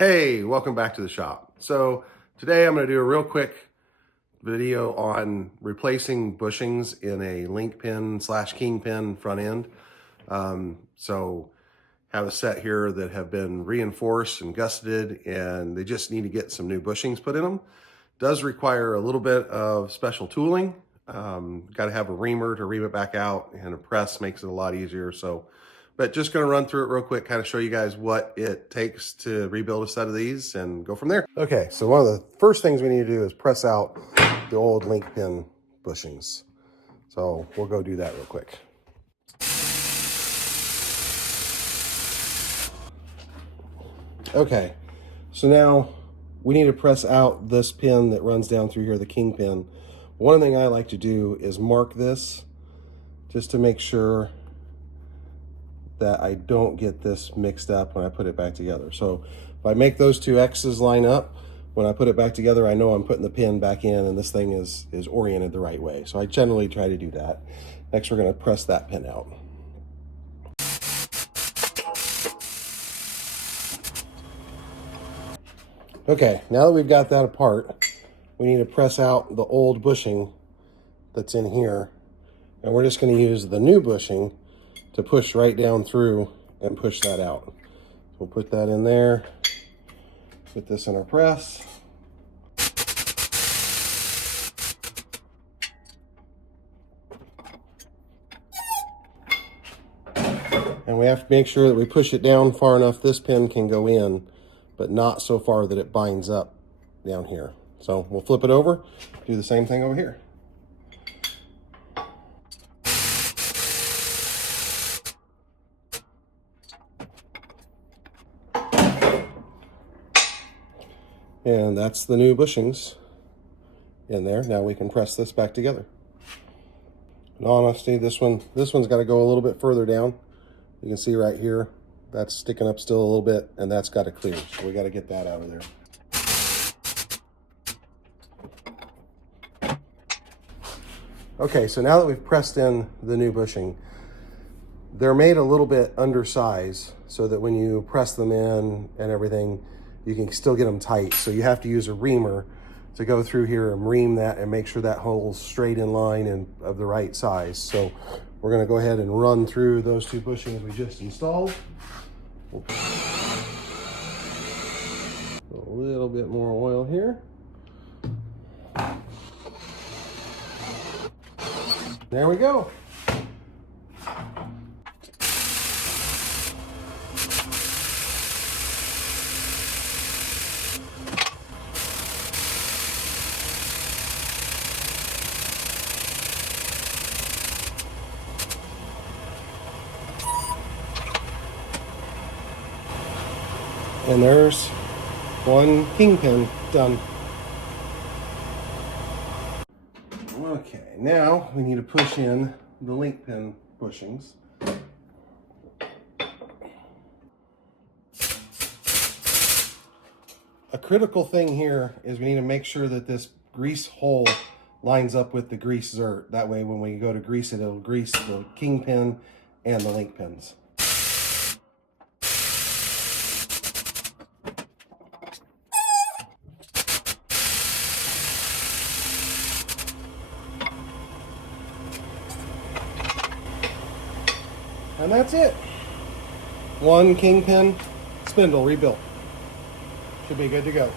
Hey, welcome back to the shop. So today I'm going to do a real quick video on replacing bushings in a link pin / kingpin front end. So have a set here that have been reinforced and gusseted, and they just need to get some new bushings put in them. Does require a little bit of special tooling. Got to have a reamer to ream it back out, and a press makes it a lot easier. But just going to run through it real quick, kind of show you guys what it takes to rebuild a set of these and go from there. Okay, so one of the first things we need to do is press out the old link pin bushings. So we'll go do that real quick. Okay, so now we need to press out this pin that runs down through here, the kingpin. One thing I like to do is mark this just to make sure that I don't get this mixed up when I put it back together. So if I make those two X's line up, when I put it back together, I know I'm putting the pin back in and this thing is oriented the right way. So I generally try to do that. Next, we're gonna press that pin out. Okay, now that we've got that apart, we need to press out the old bushing that's in here. And we're just gonna use the new bushing to push right down through and push that out. So we'll put that in there, put this in our press. And we have to make sure that we push it down far enough this pin can go in, but not so far that it binds up down here. So we'll flip it over, do the same thing over here. And that's the new bushings in there. Now we can press this back together. In all honesty, this one's got to go a little bit further down. You can see right here, that's sticking up still a little bit, and that's got to clear. So we got to get that out of there. Okay, so now that we've pressed in the new bushing, they're made a little bit undersized so that when you press them in and everything, you can still get them tight. So you have to use a reamer to go through here and ream that and make sure that hole's straight in line and of the right size. So we're gonna go ahead and run through those two bushings we just installed. We'll put a little bit more oil here. There we go. And there's one kingpin done. Okay, now we need to push in the link pin bushings. A critical thing here is we need to make sure that this grease hole lines up with the grease zert. That way when we go to grease it, it'll grease the kingpin and the link pins. And that's it. One kingpin spindle rebuilt. Should be good to go.